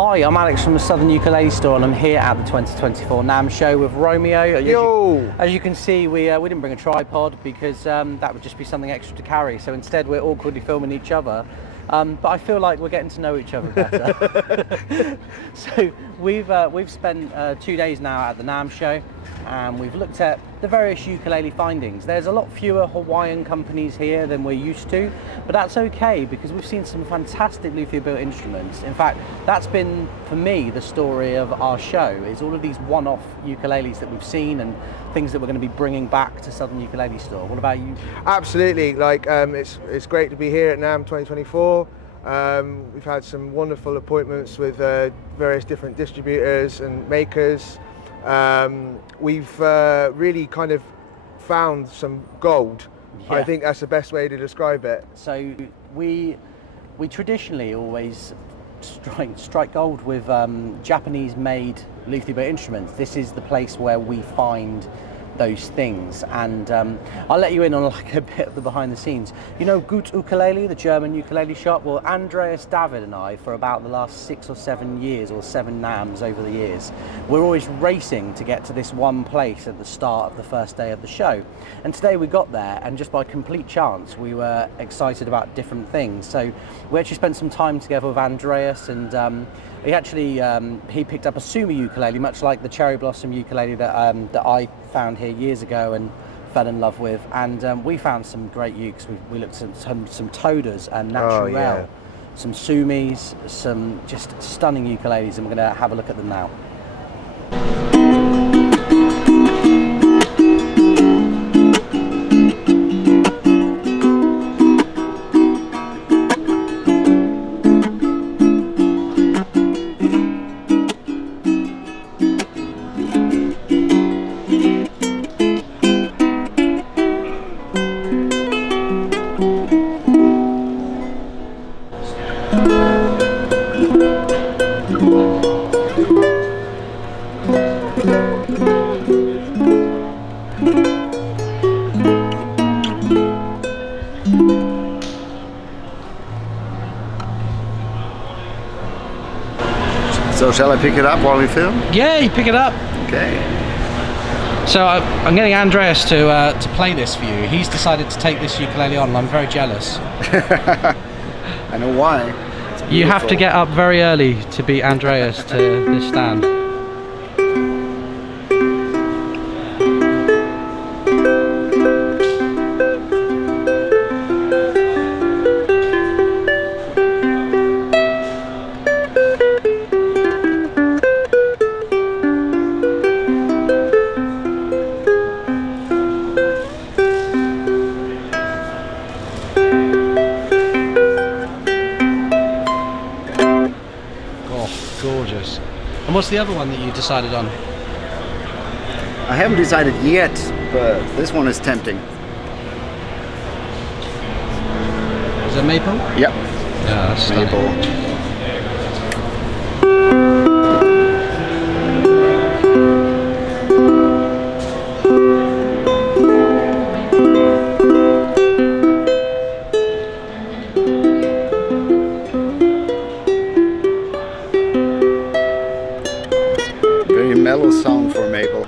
Hi, I'm Alex from the Southern Ukulele Store, and I'm here at the 2024 NAMM show with Romeo. Yo! As you can see, we didn't bring a tripod because that would just be something extra to carry. So instead, we're awkwardly filming each other. But I feel like we're getting to know each other better. So we've spent 2 days now at the NAMM show, and we've looked at the various ukulele findings. There's a lot fewer Hawaiian companies here than we're used to, but that's okay because we've seen some fantastic luthier built instruments. In fact, that's been, for me, the story of our show, is all of these one-off ukuleles that we've seen and things that we're going to be bringing back to Southern Ukulele Store. What about you? Absolutely, it's great to be here at NAMM 2024. We've had some wonderful appointments with various different distributors and makers. We've really kind of found some gold. Yeah. I think that's the best way to describe it. So we traditionally always strike gold with Japanese-made luthier built instruments. This is the place where we find those things, and I'll let you in on like a bit of the behind the scenes. You know Gut Ukulele, the German ukulele shop? Well, Andreas, David and I, for about the last 6 or 7 years, or 7 NAMMs over the years, we're always racing to get to this one place at the start of the first day of the show. And today we got there, and just by complete chance we were excited about different things. So we actually spent some time together with Andreas, and he picked up a SUMI ukulele, much like the cherry blossom ukulele that I found here years ago and fell in love with. And we found some great ukes. We looked at some Todas and NATUREL, yeah. Some SUMIs, some just stunning ukuleles, and we're going to have a look at them now. So shall I pick it up while we film? Yeah, you pick it up. Okay. So I'm getting Andreas to play this for you. He's decided to take this ukulele on, and I'm very jealous. I know why. You have to get up very early to beat Andreas to this stand. Gorgeous. And what's the other one that you decided on? I haven't decided yet, but this one is tempting. Is it maple? Yep. Yeah, that's maple. Mellow sound for maple.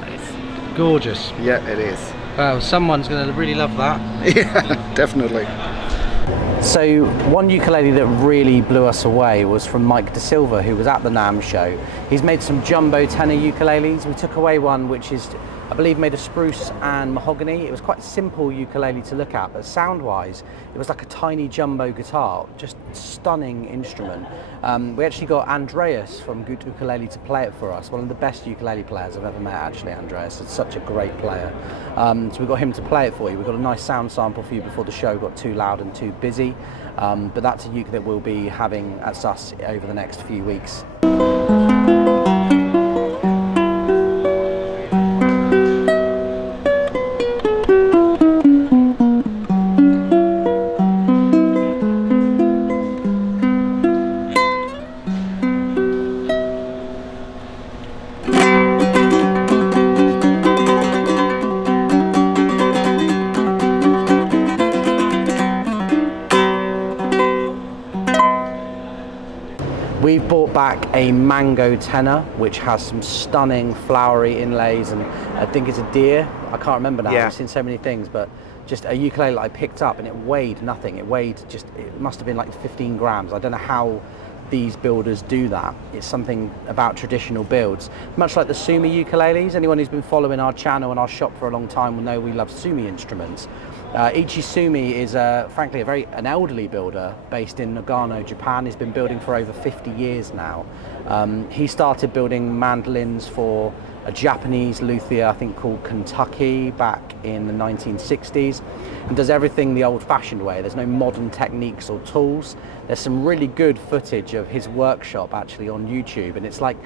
Nice. Gorgeous. Yeah, it is. Wow, someone's going to really love that. Yeah, definitely. So one ukulele that really blew us away was from Mike De Silva, who was at the NAMM show. He's made some jumbo tenor ukuleles. We took away one which is, I believe, made of spruce and mahogany. It was quite a simple ukulele to look at, but sound-wise, it was like a tiny jumbo guitar, just stunning instrument. We actually got Andreas from Gut Ukulele to play it for us, one of the best ukulele players I've ever met, actually, Andreas. It's such a great player. So we got him to play it for you. We got a nice sound sample for you before the show got too loud and too busy, but that's a uke that we'll be having at SUS over the next few weeks. back a mango tenor, which has some stunning flowery inlays, and I think it's a deer. I can't remember now. Yeah. I've seen so many things, but just a ukulele that I picked up, and it weighed nothing. It must have been like 15 grams. I don't know how these builders do that. It's something about traditional builds, much like the SUMI ukuleles. Anyone who's been following our channel and our shop for a long time will know we love SUMI instruments. Ichi SUMI is frankly an elderly builder based in Nagano, Japan. He's been building for over 50 years now. He started building mandolins for a Japanese luthier, I think called Kentucky, back in the 1960s, and does everything the old-fashioned way. There's no modern techniques or tools. There's some really good footage of his workshop actually on YouTube, and it's like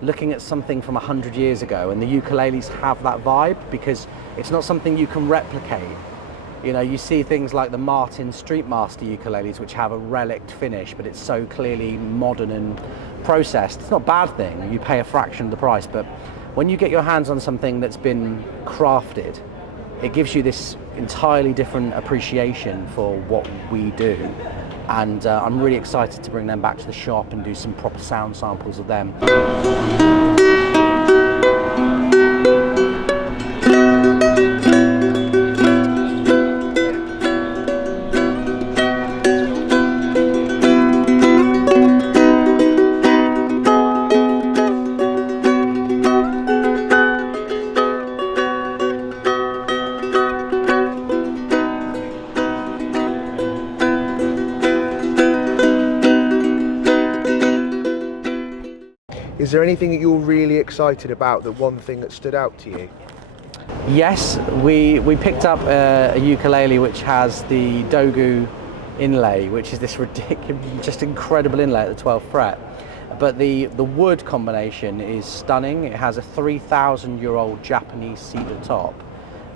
looking at something from 100 years ago, and the ukuleles have that vibe because it's not something you can replicate. You know, you see things like the Martin Streetmaster ukuleles, which have a relict finish, but it's so clearly modern and processed. It's not a bad thing. You pay a fraction of the price, but when you get your hands on something that's been crafted, it gives you this entirely different appreciation for what we do. And I'm really excited to bring them back to the shop and do some proper sound samples of them. Is there anything that you're really excited about, the one thing that stood out to you? Yes, we picked up a ukulele which has the Dogu inlay, which is this ridiculous, just incredible inlay at the 12th fret. But the wood combination is stunning. It has a 3,000-year-old Japanese cedar top,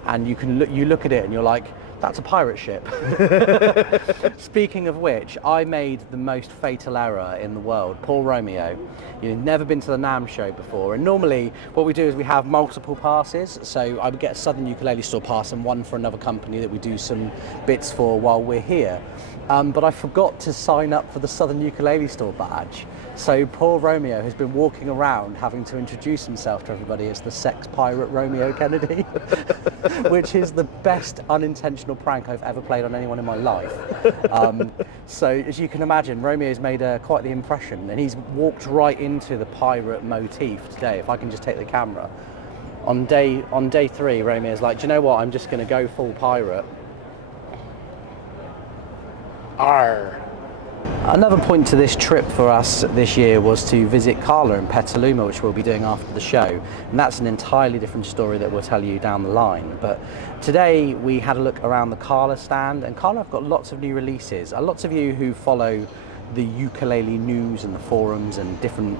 and you look at it and you're like, that's a pirate ship. Speaking of which, I made the most fatal error in the world. Poor Romeo. You've never been to the NAMM show before, and normally what we do is we have multiple passes. So I would get a Southern Ukulele Store pass and one for another company that we do some bits for while we're here. But I forgot to sign up for the Southern Ukulele Store badge. So poor Romeo has been walking around having to introduce himself to everybody as the sex pirate Romeo Kennedy, which is the best unintentional prank I've ever played on anyone in my life. So as you can imagine, Romeo's made quite the impression, and he's walked right into the pirate motif today. If I can just take the camera. On day 3, Romeo's like, do you know what, I'm just going to go full pirate. Arr. Another point to this trip for us this year was to visit Calua in Petaluma, which we'll be doing after the show, and that's an entirely different story that we'll tell you down the line. But today we had a look around the Calua stand, and Calua have got lots of new releases. Lots of you who follow the ukulele news and the forums and different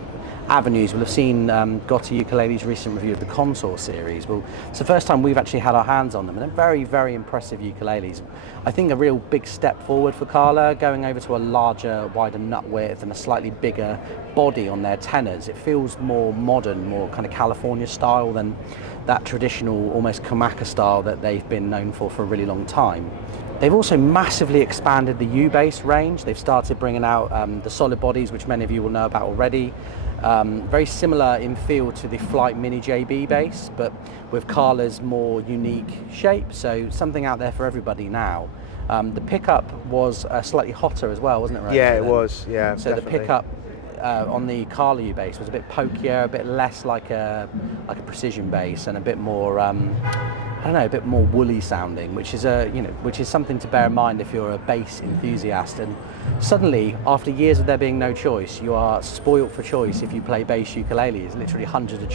avenues will have seen Gotti Ukulele's recent review of the Contour series. Well, it's the first time we've actually had our hands on them, and they're very, very impressive ukuleles. I think a real big step forward for Calua, going over to a larger, wider nut width and a slightly bigger body on their tenors. It feels more modern, more kind of California style than that traditional, almost Kamaka style that they've been known for a really long time. They've also massively expanded the U-bass range. They've started bringing out the solid bodies, which many of you will know about already. Very similar in feel to the Flight Mini JB bass, but with Calua's more unique shape, so something out there for everybody now. The pickup was slightly hotter as well, wasn't it, Rosie? Yeah, it was, yeah. So definitely. the pickup on the Calua bass was a bit pokier, a bit less like a precision bass, and a bit more I don't know, a bit more woolly sounding, which is something to bear in mind if you're a bass enthusiast. And suddenly, after years of there being no choice, you are spoilt for choice if you play bass ukulele. It's literally hundreds of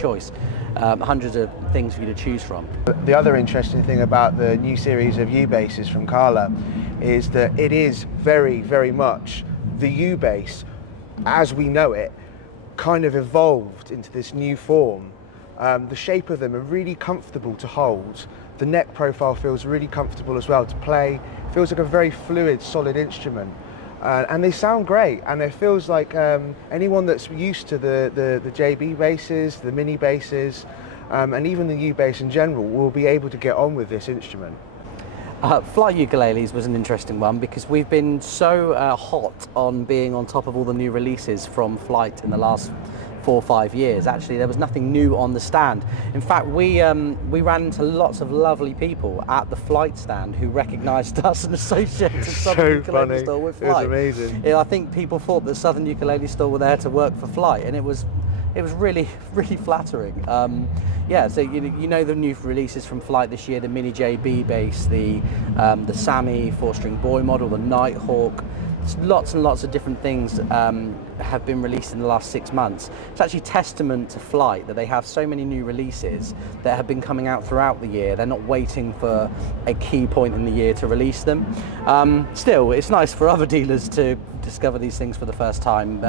things for you to choose from. The other interesting thing about the new series of U-basses from Calua is that it is very, very much the U-bass as we know it, kind of evolved into this new form. The shape of them are really comfortable to hold. The neck profile feels really comfortable as well to play. It feels like a very fluid, solid instrument. And they sound great. And it feels like anyone that's used to the JB basses, the mini basses, and even the U bass in general will be able to get on with this instrument. Flight ukuleles was an interesting one because we've been so hot on being on top of all the new releases from Flight in the last 4 or 5 years. Actually, there was nothing new on the stand. In fact, we ran into lots of lovely people at the Flight stand who recognised us and associated Southern Ukulele Store with Flight. It was amazing. I think people thought that Southern Ukulele Store were there to work for Flight, and it was really flattering. Yeah, so you know the new releases from Flight this year: the Mini JB bass, the SUMI 4-string boy model, the Nighthawk. Lots and lots of different things have been released in the last 6 months. It's actually testament to Flight that they have so many new releases that have been coming out throughout the year. They're not waiting for a key point in the year to release them. Still, it's nice for other dealers to discover these things for the first time,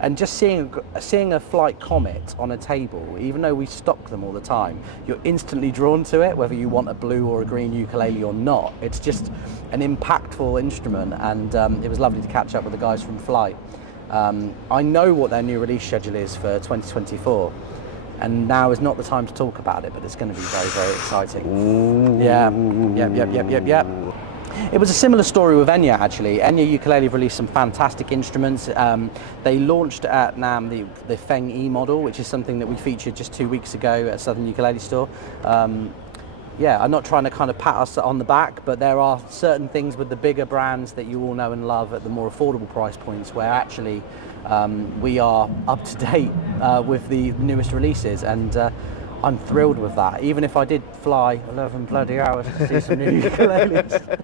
and just seeing a Flight Comet on a table, even though we stock them all the time, you're instantly drawn to it, whether you want a blue or a green ukulele or not. It's just an impactful instrument, and it was lovely to catch up with the guys from Flight. I know what their new release schedule is for 2024, and now is not the time to talk about it, but it's going to be very exciting. Ooh. Yeah, yep. It was a similar story with Enya, actually. Enya Ukulele released some fantastic instruments. They launched at NAMM the Feng E model, which is something that we featured just 2 weeks ago at Southern Ukulele Store. Yeah, I'm not trying to kind of pat us on the back, but there are certain things with the bigger brands that you all know and love at the more affordable price points where actually we are up to date with the newest releases, and I'm thrilled with that, even if I did fly 11 bloody hours to see some new ukuleles.